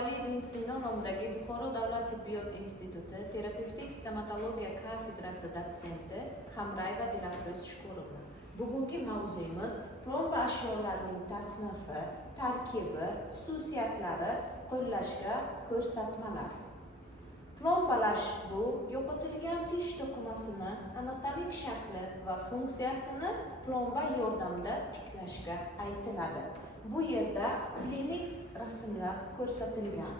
Avvaliy ibn Sino nomidagi Buxoro davlat tibbiyot instituti terapevtik stomatologiya kafedrasi dotsenti Hamrayeva Dilafruz Shukurovna. Bugungi mavzuyimiz plomba ashyolarining tasnifi, tarkibi, xususiyatlari, qo'llashga ko'rsatmalar. Plombalash bu yo'qotilgan tish to'qimasini anatomik shakli va funksiyasini plomba yordamida tiklashga aytiladi. Bu yerda klinik rasmlar ko'rsatilgan.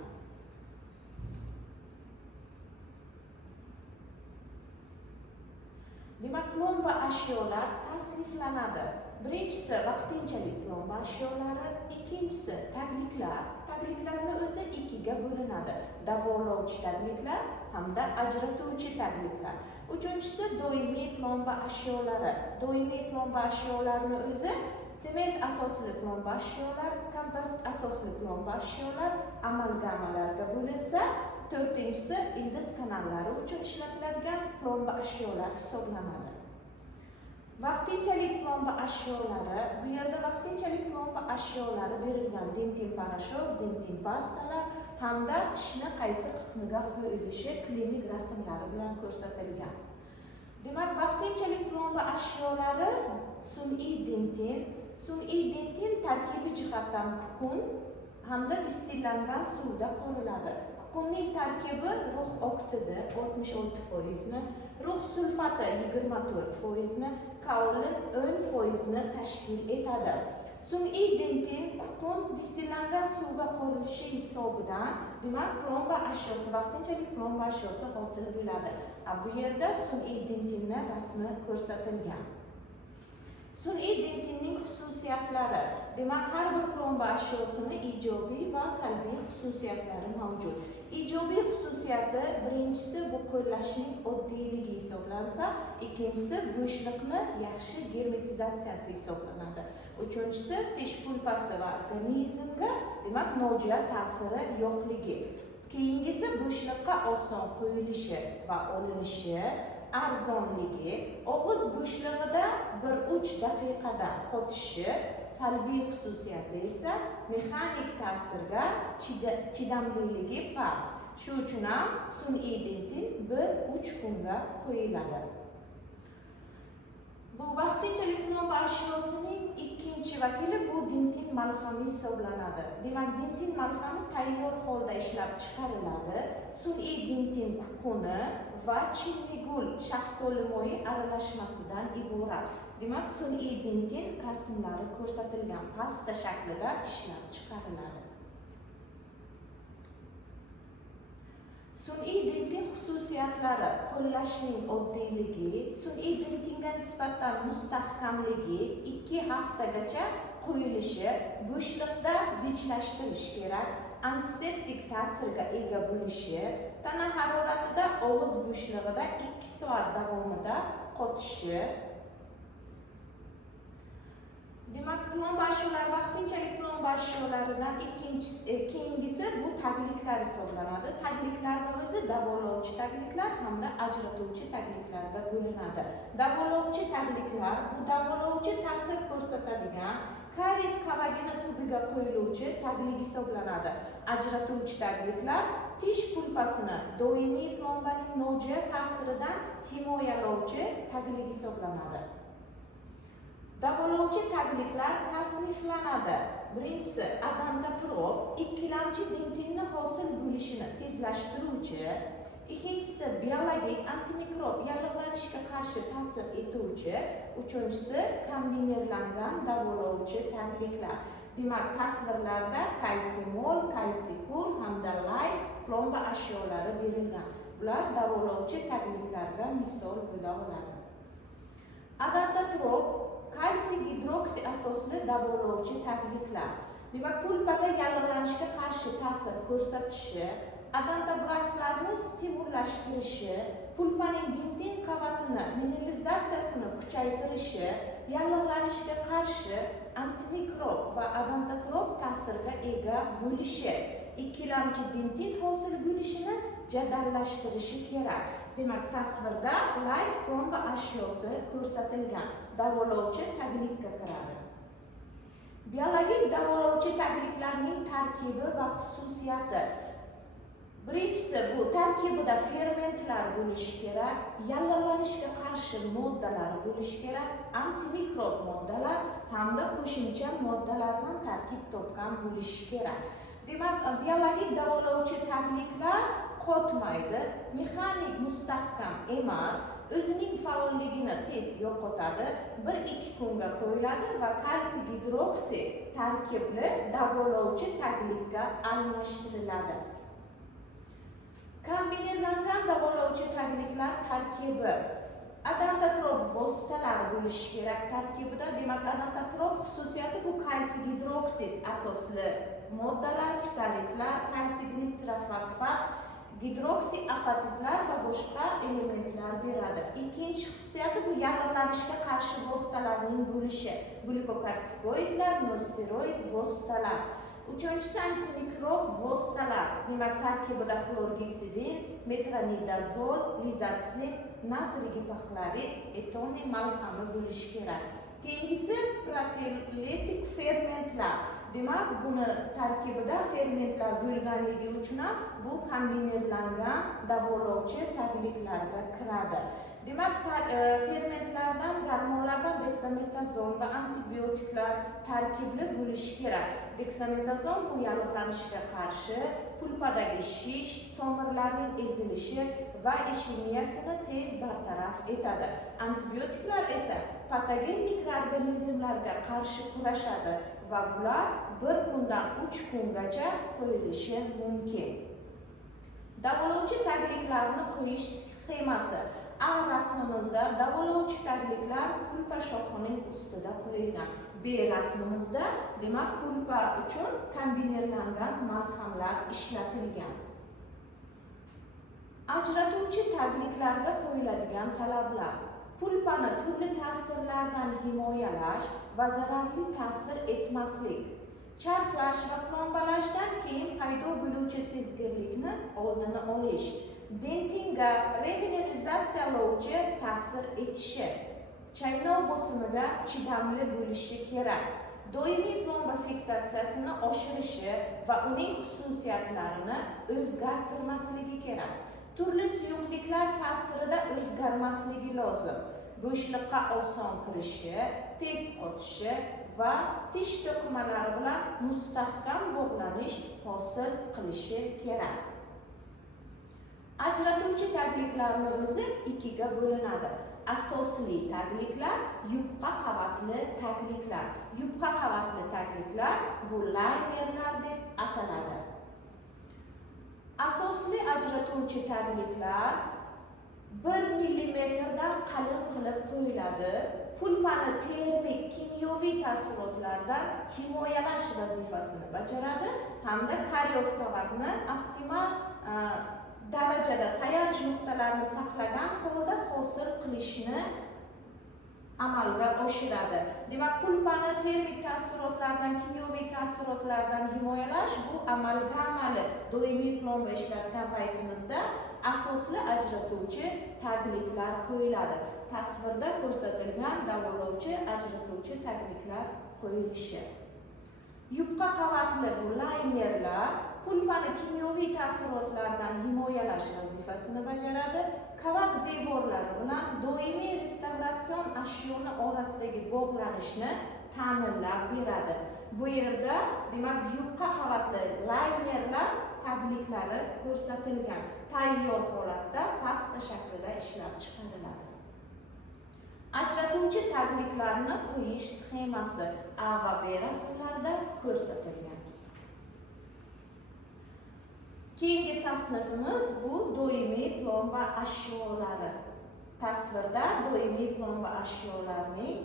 Demak, plomba ashyolar tasniflanadi. Birinchisi vaqtinchalik plomba ashyolari, ikkinchisi tagliklar. Tagliklarni o'zi ikkiga bo'linadi. Davolovchi tagliklar hamda ajratuvchi tagliklar. Uchinchisi doimiy plomba ashyolari. Doimiy plomba ashyolarini o'zi sement asosli plomba ashyolar, kompost asosli plomba ashyolar, amalgamalarga bo'linsa, to'rtinchisi ildiz kanallari uchun ishlatiladigan plomba ashyolar hisoblanadi. Vaqtinchalik plomba ashyolari, bu yerda vaqtinchalik plomba ashyolari berilgan dentin parashok, dentin pastalar hamda tishni qaysi qismiga qo'yilishi klinik rasmlari bilan ko'rsatilgan. Demak, vaqtinchalik plomba ashyolari sun'iy dentin tarkibi jihatdan kukun hamda distillangan suvda qoriladi. Kukunning tarkibi rux oksidi 66%, rux sulfati 24%, kaolin 10%ni tashkil etadi. Sun'iy dentin kukun distillangan suvga qorilishi hisobidan, demak, plomba ashyosi, vaqtinchalik plomba ashyosi hosil bo'ladi. Bu yerda sun'iy dentinni rasmi ko'rsatilgan. Sun'iy dentinning xususiyatlari. Demak, har bir plomba ashyosining ijobiy va salbiy xususiyatlari mavjud. Ijobiy xususiyati birinchisi bu qo'llashning oddiyligi hisoblansa, ikkinchisi bo'shliqni yaxshi germetizatsiyasi hisoblanadi. Uchinchisi tish pulpasi va organizmga, demak, nojo'ya ta'siri yo'qligi. Keyingisi bo'shliqqa oson qo'yilishi va olinishi, arzonligi, og'iz bo'shlig'ida 1-3 daqiqada qotishi, salbiy xususiyati esa mexanik ta'sirga chidamliligi past. Shu uchun ham sun'iy dentin 1-3 kunga qo'yiladi. Bu vaqtinchalik plomba ashyosining ikkinchi vakili bu dentin malhami hisoblanadi. Demak, dentin malhami tayyor holda ishlab chiqariladi. Sun'iy dentin kukuni va chinnigul shaftoli moyi aralashmasidan iborat. Demak, sun'iy dentin rasmlari ko'rsatilgan pasta shaklida ishlab chiqariladi. Sun'iy dentin xususiyatlari: qo'llashning oddiyligi, sun'iy dentinga nisbatan mustahkamligi, 2 haftagacha qo'yilishi, bo'shliqda zichlashtirish kerak, antiseptik ta'sirga ega bo'lishi, tana haroratida og'iz bo'shlig'ida 2 soat davomida qotishi. Demak, plomba ashyolar vaqtinchalik plomba ashyolaridan keyingisi bu tagliklar hisoblanadi. Tagliklarning o'zi davolovchi tagliklar hamda ajratuvchi tagliklarga bo'linadi. Davolovchi tagliklar bu davolovchi ta'sir ko'rsatadigan karies kavagina tubiga qo'yiluvchi taglik hisoblanadi. Ajratuvchi tagliklar tish pulpasini doimiy plombaning nojo'ya ta'siridan himoyalovchi taglik hisoblanadi. Davolovchi tagliklar tasniflanadi. Birinchisi odontotrop, ikkilamchi dentinni hosil bo'lishini tezlashtiruvchi, ikkinchisi biologik antimikrob yallig'lanishga qarshi ta'sir etuvchi, uchinchisi kombinerlangan davolovchi tagliklar. Demak, tasvirlarda kalsimol, kalsikur hamda life plomba ashyolari berilgan. Bular davolovchi tagliklarga misol bo'la oladi. Odontotrop kalsiy gidroksi asosli davolovchi tagliklar. Demak, pulpaga yallig'lanishga qarshi ta'sir ko'rsatishi, odontoblastlarni stimullashtirishi, pulpaning dentin qavatini mineralizatsiyasini kuchaytirishi, yallig'lanishga qarshi antimikrob va odontotrop ta'sirga ega bo'lishi, ikkilamchi dentin hosil bo'lishini jadallashtirishi kerak. Demak, tasvirda life plomba ashyosi ko'rsatilgan davolovchi taglikka kiradi. Biologik davolovchi tagliklarning tarkibi va xususiyati. Birinchisi, bu tarkibida fermentlar bo'lishi kerak, yallig'lanishga qarshi moddalar bo'lishi kerak, antimikrob moddalar hamda qo'shimcha moddalardan tarkib topgan bo'lishi kerak. Demak, biologik davolovchi tagliklar qotmaydi, mexanik mustahkam emas, o'zining faolligini tez yo'qotadi, 1-2 kunga qo'yiladi va kalsiy gidroksi tarkibli davolovchi taglikka almashtiriladi. Kombinerlangan davolovchi tagliklar tarkibi odontotrop vositalar bo'lishi kerak tarkibida. Demak, odontotrop xususiyati bu kalsiy gidroksid asosli moddalar, ftalatlar, kalsiy glitsirofosfat, gidroksiapatitlar va boshqa elementlar beradi. Ikkinchi xususiyati bu yallig'lanishga qarshi vositalarning bo'lishi, glikokortikoidlar, nonsteroid vositalar. Uchinchisi antimikrob vositalar. Demak, tarkibida xlorgeksidin, metronidazol, lizotsin, natriy gipoxlorid, etoniy malhami bo'lishi kerak. Keyingisi proteolytik fermentlar. Demak, buni tarkibida fermentlar bo'lganligi uchun ham bu kombinerlangan davolovchi tagliklarga kiradi. Demak, fermentlardan, gormonlardan deksametazon va antibiotiklar tarkibli bo'lishi kerak. Deksametazon bu yallig'lanishga qarshi, pulpadagi shish, tomirlarning ezilishi va ishemiyasini tez bartaraf etadi. Antibiotiklar esa patogen mikroorganizmlarga qarshi kurashadi va bular 1 kundan 3 kungacha qo'yilishi mumkin. Davolovchi tagliklarni qo'yish sxemasi. A rasmimizda davolovchi tagliklar pulpa shoxining ustida qo'yilgan. B rasmimizda, demak, pulpa uchun kombinerlangan malhamlar ishlatilgan. Ajratuvchi tagliklarga qo'yiladigan talablar. Pulpani turli ta'sirlardan himoyalash va zararli ta'sir etmaslik. Charxlash va plombalashdan keyin paydo bo'luvchi sezgirlikni oldini olish. Dentinga remineralizatsiyalovchi ta'sir etishi. Chaynov bosimiga chidamli bo'lishi kerak. Doimiy plomba fiksatsiyasini oshirishi va uning xususiyatlarini o'zgartirmasligi kerak. Turli suyuqliklar ta'sirida o'zgarmasligi lozim. Bo'shliqqa oson kirishi, tez qotishi va tish to'qimalari bilan mustahkam bog'lanish hosil qilishi kerak. Ajratuvchi tagliklarning o'zi 2 ga bo'linadi. Asosli tagliklar, yupqa qavatli tagliklar. Yupqa qavatli tagliklar bu laynerlar deb ataladi. Asosli ajratuvchi tagliklar 1 millimetrdan qalin qilib qo'yiladi. Pulpani termik kimyoviy ta'sirotlardan himoyalash vazifasini bajaradi hamda karioz qavatni optimal darajada tayanch nuqtalarini saqlagan holda hosil qilishni amalga oshiradi. Demak, pulpani termik ta'sirotlardan, kimyoviy ta'sirotlardan himoyalash bu amalgamali doimiy plomba ishlatgan paytimizda asosli ajratuvchi tagliklar qo'yiladi. Tasvirda ko'rsatilgan davolovchi ajratuvchi tagliklar qo'yilishi. Yupqa qavatli bu laynerlar pulpani kimyoviy ta'sirotlardan himoyalash vazifasini bajaradi. Qavat devorlari bilan doimiy restavratsion ashyoni orasidagi bog'lanishni ta'minlab beradi. Bu yerda, demak, yupqa qavatli laynerlar tagliklari ko'rsatilgan. Tayyor holatda pasta shaklida ishlab chiqariladi. Ajratuvchi tagliklarni qo'yish sxemasi A va B rasmlarda ko'rsatilgan. Keyingi tasnifimiz bu doimiy plomba ashyolari. Tasvirda doimiy plomba ashyolarining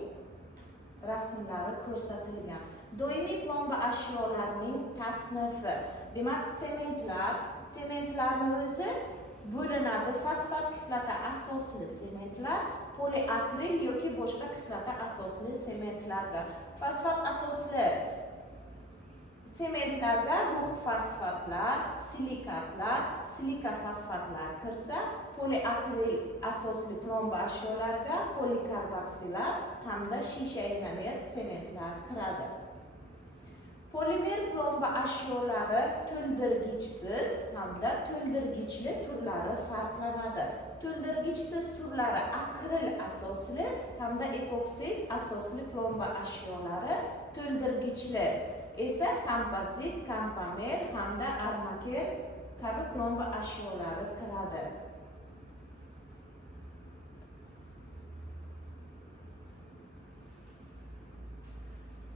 rasmlari ko'rsatilgan. Doimiy plomba ashyolarining tasnifi. Demak, sementlarning o'zi bo'linadi. Fosfat kislota asosli sementlar, poliakril yoki boshqa kislota asosli sementlarga. Fosfat asosli sementlarga rux fosfatlar, silikatlar, silika fosfatlar kirsa, poliakril asosli plomba ashyolarga polikarboksilar hamda shisha inomer sementlar kiradi. Polimer plomba ashyolari to'ldirgichsiz hamda to'ldirgichli turlari farqlanadi. To'ldirgichsiz turlari akril asosli hamda epoksid asosli plomba ashyolari, to'ldirgichli esa kompozit, kompomer hamda armaker kabi plomba ashyolari kiradi.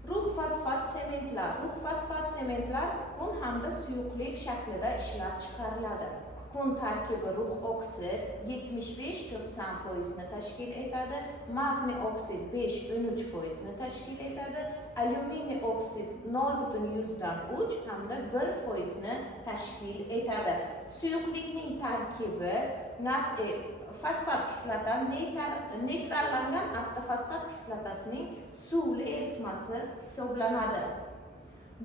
Rux fosfat sementlar. Rux fosfat sementlar kukun hamda suyuqlik shaklida ishlab chiqariladi. Kukun tarkibi rux oksid 75-90% ni tashkil etadi, magniy oksid 5-13% ni tashkil etadi, alyuminiy oksid 0,3 hamda 1% ni tashkil etadi. Suyuqlikning tarkibi fosfat kislota neytrallangan ortofosfat kislotasining suvli eritmasi hisoblanadi.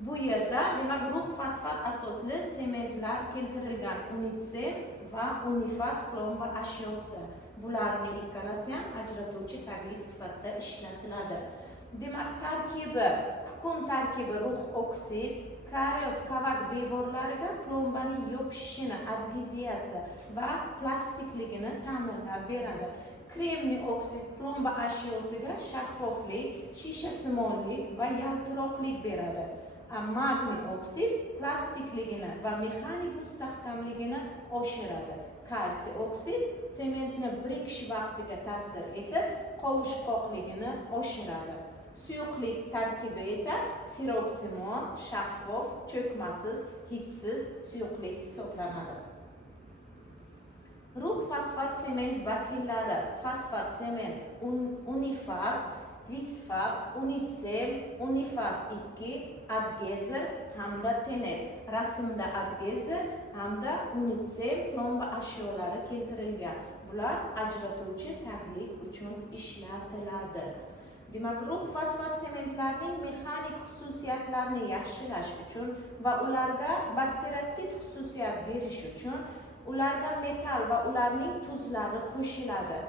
Bu yerda demak rux fosfat asosli sementlar keltirilgan unitsem va unifaz plomba ashyosi. Bularning ikkalasi ham ajratuvchi taglik sifatida ishlatiladi. Demak tarkibi, kukun tarkibi rux oksid karios kavak devorlariga plombaning yopishishini, adgeziyasi va plastikligini ta'minlab beradi. Kremniy oksid plomba ashyosiga shaffoflik, shishasimonlik va yaltiroqlik beradi. Magniy oksid plastikligini va mexanik mustahkamligini oshiradi. Kalsiy oksid sementni birikish vaqtiga ta'sir etib, qovushqoqligini oshiradi. Suyuqlik tarkibi esa siropsimon, shaffof, cho'kmasiz, hidsiz suyuqlik hisoblanadi. Rux fosfat sement vakillari: fosfat sement unifaz, visfat, unitsem, unifaz 2, adgezer hamda tenet. Rasmda adgezer hamda unitsem plomba ashyolari keltirilgan. Bular ajratuvchi taglik uchun ishlatiladi. Demak, rux fosfat sementlarning mexanik xususiyatlarini yaxshilash uchun va ularga bakteriotsid xususiyat berish uchun ularga metal va ularning tuzlari qo'shiladi.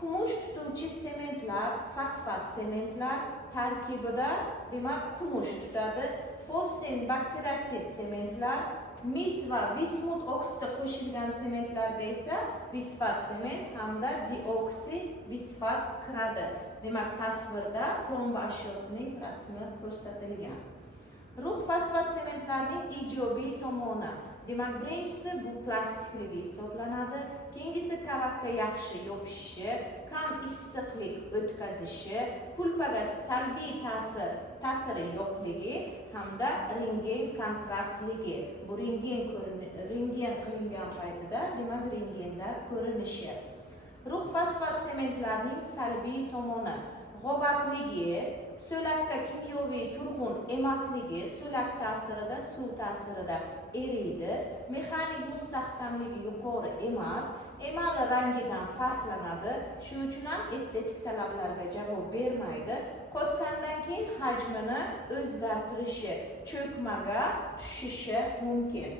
Kumush tutuvchi sementlar, fosfat sementlar tarkibida demak kumush tutadi. Fosfen bakteriotsid sementlar, mis va vismut oksidi qo'shilgan sementlarda esa visfat sement hamda dioksid visfat kiradi. Demak, tasvirda plomba ashyosining rasmi ko'rsatilgan. Rux fosfat sementlarning ijobiy tomoni. Demak, birinchisi bu plastikligi hisoblanadi. Keyingisi kavakka yaxshi yopishishi, kam issiqlik o'tkazishi, pulpaga salbiy ta'siri yo'qligi hamda rengen kontrastligi. Bu rengen qilingan paytida demak rengenlar ko'rinishi. Rux fosfat sementlarning salbiy tomoni: g'ovakligi, so'lakka kimyoviy turg'un emasligi, so'lak ta'sirida, suv ta'sirida eriydi, mexanik mustahkamligi yuqori emas, emali rangidan farqlanadi, shuning uchun ham estetik talablarga javob bermaydi. Qotgandan keyin hajmini o'zgartirishi, cho'kmaga tushishi mumkin.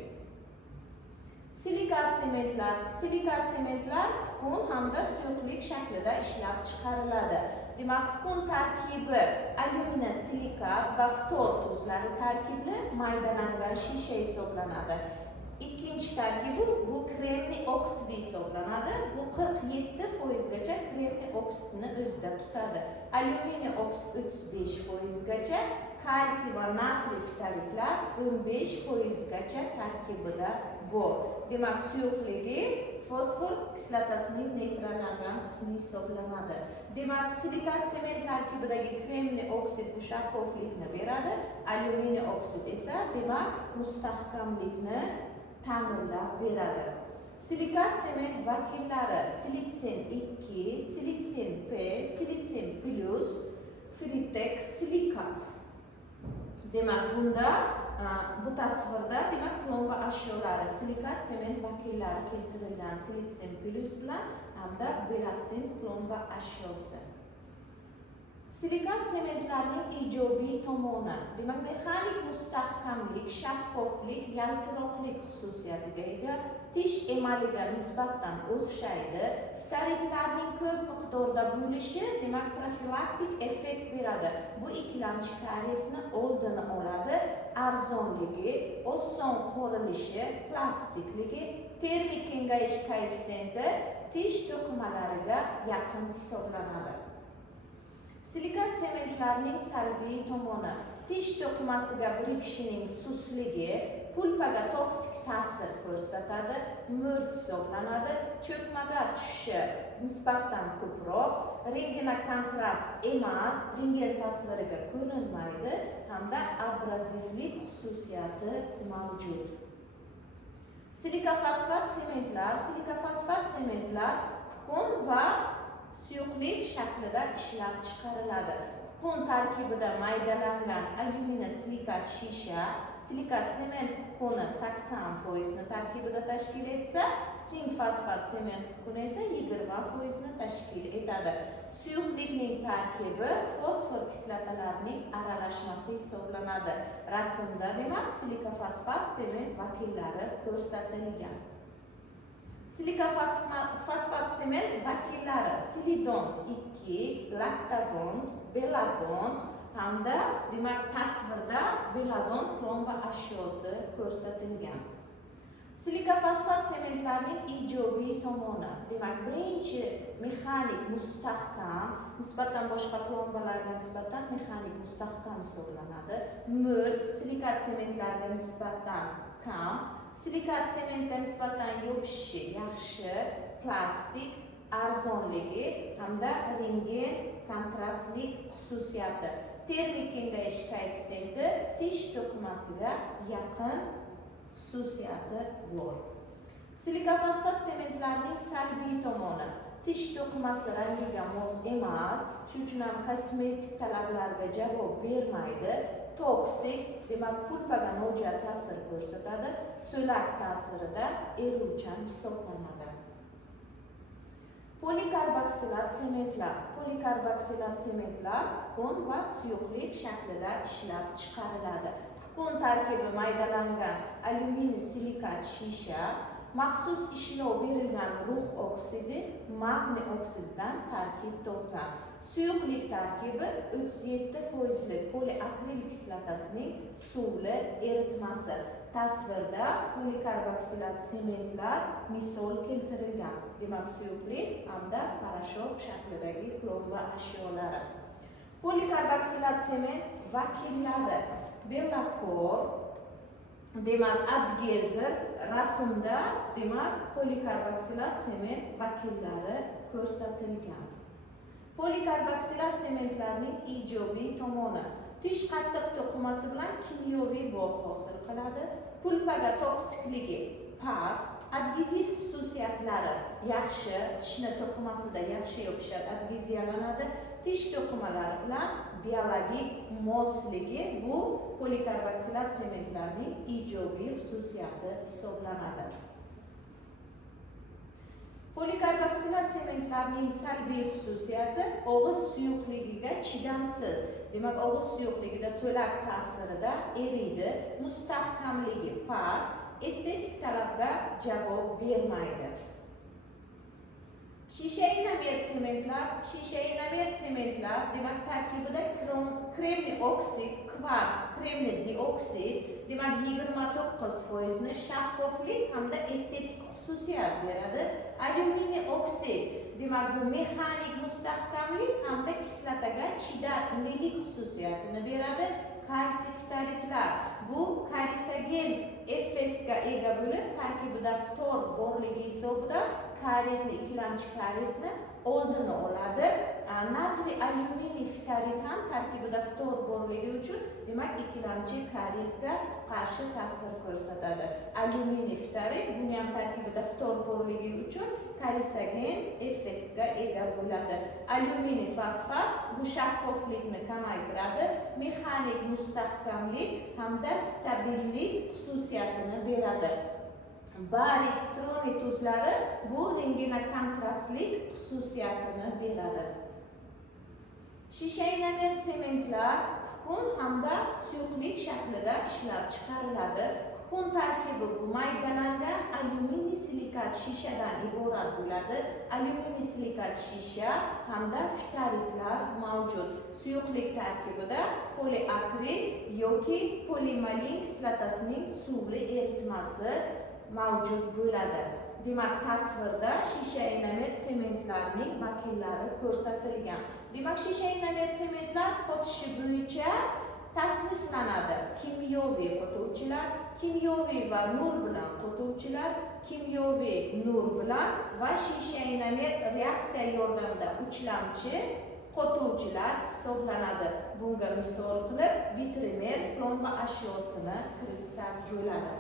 Silikat sementlar. Silikat sementlar kukun hamda suyuqlik shaklida ishlab chiqariladi. Demak, kukun tarkibi alyuminiy silikat va ftor tuzlari tarkibli maydalangan shisha hisoblanadi. Ikkinchi tarkibi bu kremniy oksidi hisoblanadi. Bu 47% gacha kremniy oksidini o'zida tutadi. Alyuminiy oksid 35% gacha, kalsiy va natriy ftaritlar 15% gacha tarkibida bor. Demak, suyuqligi fosfor kislotasining neytrallangan qismi hisoblanadi. Demak, silikat sement tarkibidagi kremniy oksid bu shaffoflikni beradi, alyuminiy oksid esa demak mustahkamlikni ta'minlab beradi. Silikat sement vakillari: silitsen 2, silitsen P, silitsen plus, Fritex silikat. Demak, bunda bu tasvirda demak plomba ashyolari, silikat sement vakillari keltirilgan silitsen plus bilan hamda belatsin plomba ashyosi. Silikat sementlarning ijobiy tomoni: demak, mexanik mustahkamlik, shaffoflik, yaltiroqlik xususiyatiga ega, tish emaliga nisbatan o'xshaydi. Ftaritlarning ko'p miqdorda bo'lishi, demak, profilaktik effekt beradi. Bu ikkilamchi kariyesni oldini oladi. Arzonligi, oson qorilishi, plastikligi, termik kengayish koeffitsiyenti tish to'qimalariga yaqin hisoblanadi. Silikat sementlarning salbiy tomoni: tish to'qimasiga birikishining susligi, pulpaga toksik ta'sir ko'rsatadi, mo'rt hisoblanadi, cho'kmaga tushishi nisbatan ko'proq, rentgen kontrast emas, rentgen tasviriga ko'rinmaydi hamda abrazivlik xususiyati mavjud. Silikofosfat sementlar kukun va suyuqlik shaklida ishlab chiqariladi. Kukun tarkibida maydalangan alyuminiy silikat shisha, silikat sement kukuni 80% ni tarkibida tashkil etsa, sink fosfat sement kukuni esa 20% ni tashkil etadi. Suyuqlikning tarkibi fosfor kislotalarining aralashmasi hisoblanadi. Rasmda demak silikofosfat sement vakillari ko'rsatilgan. Silikofosfat sement vakillari silidon 2, laktadon, beladon hamda demak tasvirda beladon plomba ashyosi ko'rsatilgan. Silikofosfat sementlarning ijobiy tomoni: demak, birinchi mexanik mustahkam, nisbatan boshqa plombalarga nisbatan mexanik mustahkam hisoblanadi. Mo'rt silikat sementlarga nisbatan kam, silikat sementga nisbatan yopishishi yaxshi, plastik, arzonligi hamda rentgen kontrastlik xususiyati, termik kengayish koeffitsiyenti tish to'qimasiga yaqin xususiyati bor. Silikofosfat sementlarning salbiy tomoni: tish to'qimasi rangiga mos emas, shuning uchun ham kosmetik talablarga javob bermaydi. Toksik, demak, pulpaga nojo'ya ta'sir ko'rsatadi, so'lak ta'sirida eruvchan hisoblanadi. Polikarboksilat sementlar kukun va suyuqlik shaklida ishlab chiqariladi. Kukun tarkibi maydalangan alyuminiy silikat shisha, maxsus ishlov berilgan rux oksidi, magniy oksididan tarkib topgan. Suyuqlik tarkibi 37% poliakril kislotasining suvli eritmasi. Tasvirda polikarboksilat sementlar misol keltirilgan. Demak, suyuqlik hamda parashok shaklidagi plomba ashyolari. Polikarboksilat sement vakillari: Bellator, demak, adgezer. Rasmda demak polikarboksilat sement vakillari ko'rsatilgan. Polikarboksilat sementlarning ijobiy tomoni: tish qattiq to'qimasi bilan kimyoviy bog' hosil qiladi, pulpaga toksikligi past, adgeziv xususiyatlari yaxshi, tishni to'qimasida yaxshi yopishadi, adgeziyalanadi, tish to'qimalari bilan biologik mosligi bu polikarboksilat sementlarning ijobiy xususiyati hisoblanadi. Polikarboksilat sementlarning salbiy xususiyati: og'iz suyuqligiga chidamsiz. Demak, og'iz suyuqligida so'lak ta'sirida eriydi, mustahkamligi past, estetik talabga javob bermaydi. Shisha inomer sementlar demak tarkibida kremniy oksid, kvars, kremniy dioksid, demak 29% ni shaffoflik hamda estetik xususiyat beradi. Alyuminiy oksid, demak bu mexanik mustahkamlik hamda kislotaga chidamlilik xususiyatini beradi. Kalsiy ftaritlar bu karisogen effektga ega bo'lib, tarkibida ftor borligi hisobidan kariyesni, ikkilamchi kariyesni oldini oladi. Natriy alyuminiy ftarit ham tarkibida ftor borligi uchun, demak, ikkilamchi kariyesga qarshi ta'sir ko'rsatadi. Alyuminiy ftarit buni ham tarkibida ftor borligi uchun karisogen effektga ega bo'ladi. Alyuminiy fosfat bu shaffoflikni kamaytiradi, mexanik mustahkamlik hamda stabillik xususiyatini beradi. Bariy, stroniy tuzlari bu rentgen kontrastlik xususiyatini beradi. Shisha inomer sementlar kukun hamda suyuqlik shaklida ishlab chiqariladi. Kukun tarkibi bu maydalangan alyuminiy silikat shishadan iborat bo'ladi. Alyuminiy silikat shisha hamda fitaritlar mavjud. Suyuqlik tarkibida poliakril yoki polimalin kislotasining suvli eritmasi mavjud bo'ladi. Demak, tasvirda shisha enomer sementlarning vakillari ko'rsatilgan. Demak, shisha enomer sementlar qotishi bo'yicha tasniflanadi. Kimyoviy qotuvchilar, kimyoviy va nur bilan qotuvchilar, kimyoviy nur bilan va shisha enomer reaksiya yordamida uchlamchi qotuvchilar hisoblanadi. Bunga misol qilib vitrimer plomba ashyosini kiritsak bo'ladi.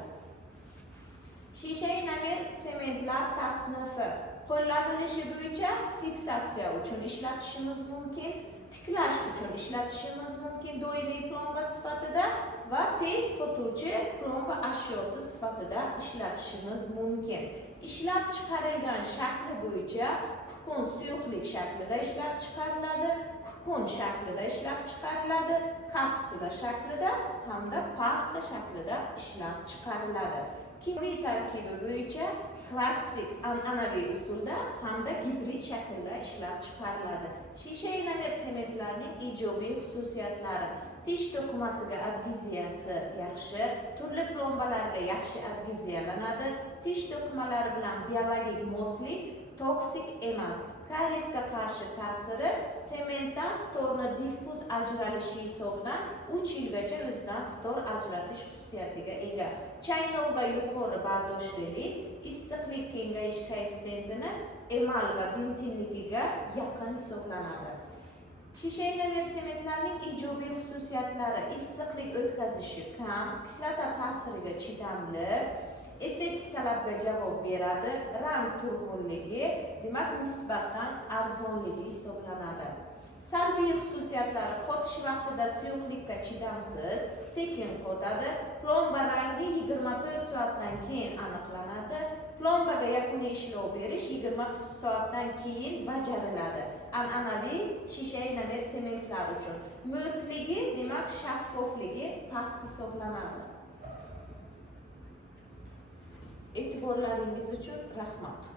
Shisha enomer sementlar tasnifi qo'llanilishi bo'yicha fiksatsiya uchun ishlatishimiz mumkin, tiklash uchun ishlatishimiz mumkin doimiy plomba sifatida va tez qotuvchi plomba ashyosi sifatida ishlatishimiz mumkin. Ishlab chiqarilgan shakli bo'yicha kukun suyuqlik shaklida ishlab chiqariladi, kukun shaklida ishlab chiqariladi, kapsula shaklida hamda pasta shaklida ishlab chiqariladi. Kimyoviy tarkibi bo'yicha klassik an'anaviy usulda hamda gibrid shaklda ishlab chiqariladi. Shisha enomer sementlarning ijobiy xususiyatlari: tish to'qimasiga adgeziyasi yaxshi, turli plombalarga yaxshi adgeziyalanadi, tish to'qimalari bilan biologik moslik toksik emas. Kariyesga qarshi ta'siri sementdan ftorni diffuz ajralishi hisobidan 3 yilgacha o'zidan ftor ajratish xususiyatiga ega. Chaynovga yuqori bardoshlilik, issiqlik kengayish koeffitsiyentini emal va dentinligiga yaqin hisoblanadi. Shisha enomer sementlarning ijobiy xususiyatlari: issiqlik o'tkazishi kam, kislota ta'siriga chidamli, estetik talabga javob beradi, rang turg'unligi, demak nisbatan arzonligi hisoblanadi. Salbiy xususiyatlari: qotish vaqtida suyuqlikka chidamsiz, sekin qotadi, plomba rangi 24 soatdan keyin aniqlanadi, plombaga yakuniy ishlov berish 24 soatdan keyin bajariladi. An'anaviy shisha enomer sementlar uchun mo'rtligi, demak shaffofligi past hisoblanadi. E'tiborlaringiz uchun rahmat.